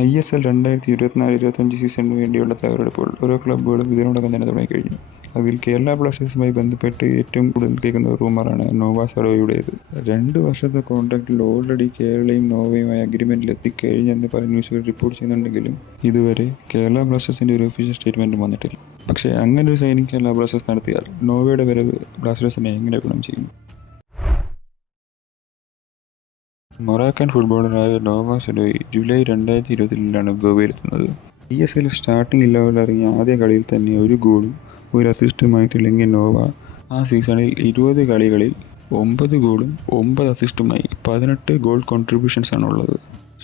ISL 2024-25 സീസണിന് വേണ്ടിയുള്ള തയ്യാറെടുപ്പുകൾ ഓരോ ക്ലബ്ബുകളും ഇതിനോടകം തന്നെ തുടങ്ങിക്കഴിഞ്ഞു. അതിൽ കേരള ബ്ലാസ്റ്റേഴ്സുമായി ബന്ധപ്പെട്ട് ഏറ്റവും കൂടുതൽ കേൾക്കുന്ന റൂമറാണ് നോവ സഡോയുടേത്. 2 വർഷത്തെ കോൺട്രാക്റ്റിൽ ഓൾറെഡി കേരളയും നോവയുമായി അഗ്രിമെന്റിൽ എത്തിക്കഴിഞ്ഞെന്ന് പല ന്യൂസുകൾ റിപ്പോർട്ട് ചെയ്യുന്നുണ്ടെങ്കിലും ഇതുവരെ കേരള ബ്ലാസ്റ്റേഴ്സിന്റെ ഒരു ഒഫീഷ്യൽ സ്റ്റേറ്റ്മെന്റ് വന്നിട്ടില്ല. പക്ഷേ അങ്ങനെ ഒരു സൈനിങ് കേരള ബ്ലാസ്റ്റേഴ്സ് നടത്തിയാൽ നോവയുടെ വരവ് ബ്ലാസ്റ്റേഴ്സിനെ എങ്ങനെ ഗുണം ചെയ്യും? മൊറോക്കൻ ഫുട്ബോളറായ നോവ സഡോയി ജൂലൈ 2022 ഗോവയിലെത്തുന്നത്. ISL സ്റ്റാർട്ടിംഗ് 11 ഇറങ്ങിയ ആദ്യ കളിയിൽ തന്നെ 1 ഗോളും 1 അസിസ്റ്റുമായി തിളങ്ങിയ നോവ ആ സീസണിൽ 20 കളികളിൽ 9 ഗോളും 9 അസിസ്റ്റുമായി 18 ഗോൾ കോൺട്രിബ്യൂഷൻസാണുള്ളത്.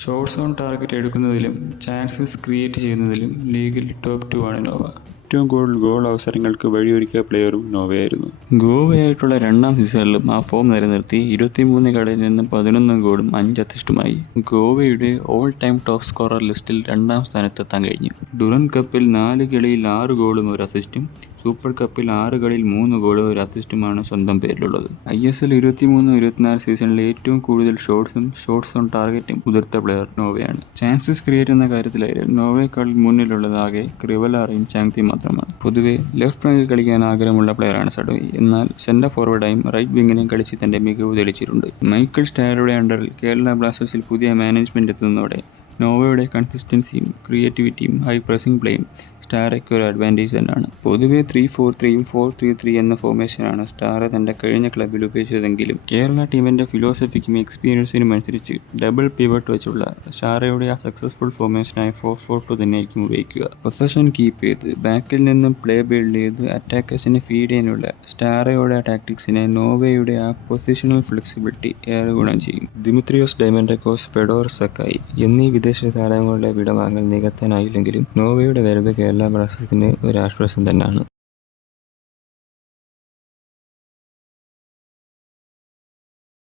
ഷോട്ട്സ് ഓൺ ടാർഗറ്റ് എടുക്കുന്നതിലും ചാൻസസ് ക്രിയേറ്റ് ചെയ്യുന്നതിലും ലീഗിൽ ടോപ്പ് 2 ആണ് നോവ. ഏറ്റവും കൂടുതൽ ഗോൾ അവസരങ്ങൾക്ക് വഴിയൊരുക്കിയ പ്ലെയറും നോവയായിരുന്നു. ഗോവയായിട്ടുള്ള 2ാം സീസണിലും ആ ഫോം നിലനിർത്തി 23 കളിയിൽ നിന്ന് 11 ഗോളും 5 അസിസ്റ്റുമായി ഗോവയുടെ ഓൾ ടൈം ടോപ്പ് സ്കോറർ ലിസ്റ്റിൽ 2ാം സ്ഥാനത്തെത്താൻ കഴിഞ്ഞു. ഡുറൻ കപ്പിൽ 4 കളിയിൽ 6 ഗോളും 1 അസിസ്റ്റും, സൂപ്പർ കപ്പിൽ 6 കളിയിൽ 3 ഗോളും 1 അസിസ്റ്റുമാണ് സ്വന്തം പേരിലുള്ളത്. ISL 23-24 സീസണിൽ ഏറ്റവും കൂടുതൽ ഷോട്ട്സ് ഓൺ ടാർഗറ്റും ഉതിർത്ത പ്ലെയർ നോവയാണ്. ചാൻസസ് ക്രിയേറ്റ് എന്ന കാര്യത്തിലായാലും നോവയേക്കാൾ മുന്നിലുള്ളത് ആകെ ക്രിവലാറയും ചാങ്തി മാത്രമാണ്. പൊതുവെ ലെഫ്റ്റ് വിങ്ങിൽ കളിക്കാൻ ആഗ്രഹമുള്ള പ്ലെയറാണ് സഡോയി. എന്നാൽ സെന്റർ ഫോർവേഡായും റൈറ്റ് വിങ്ങിലും കളിച്ച് തന്റെ മികവ് തെളിച്ചിട്ടുണ്ട്. മൈക്കിൾ സ്റ്റാരുടെ അണ്ടറിൽ കേരള ബ്ലാസ്റ്റേഴ്സിൽ പുതിയ മാനേജ്മെന്റ് എത്തുന്നതോടെ നോവയുടെ കൺസിസ്റ്റൻസിയും ക്രിയേറ്റിവിറ്റിയും ഹൈ പ്രസിംഗ് പ്ലേയും സ്റ്റാറയ്ക്ക് ഒരു അഡ്വാൻറ്റേജ് തന്നെയാണ്. പൊതുവെ 3-4-3യും 4-3-3 എന്ന ഫോർമേഷനാണ് സ്റ്റാർ തന്റെ കഴിഞ്ഞ ക്ലബിൽ ഉപയോഗിച്ചതെങ്കിലും കേരള ടീമിന്റെ ഫിലോസഫിക്കും എക്സ്പീരിയൻസിനും അനുസരിച്ച് ഡബിൾ പിവട്ട് വെച്ചുള്ള സ്റ്റാറയുടെ ആ സക്സസ്ഫുൾ ഫോർമേഷനായ 4-4-2 തന്നെയായിരിക്കും ഉപയോഗിക്കുക. പൊസഷൻ കീപ്പ് ചെയ്ത് ബാക്കിൽ നിന്നും പ്ലേ ബിൽഡ് ചെയ്ത് അറ്റാക്കേഴ്സിനെ ഫീഡ് ചെയ്യാനുള്ള സ്റ്റാറയുടെ ടാക്ടിക്സിനെ നോവയുടെ ആ പൊസിഷണൽ ഫ്ലെക്സിബിലിറ്റി ഏറെ ഗുണം ചെയ്യും. ദിമിത്രിയോസ് ഡയമൻഡക്കോസ്, ഫെഡോർ സക്കായി എന്നീ വിദേശ താരങ്ങളുടെ വിടവാങ്ങൽ നികത്താനായില്ലെങ്കിലും നോവയുടെ വരവ് കേരള ബ്ലാസ്റ്റേഴ്സിന് ഒരു ആശ്വാസം തന്നെയാണ്.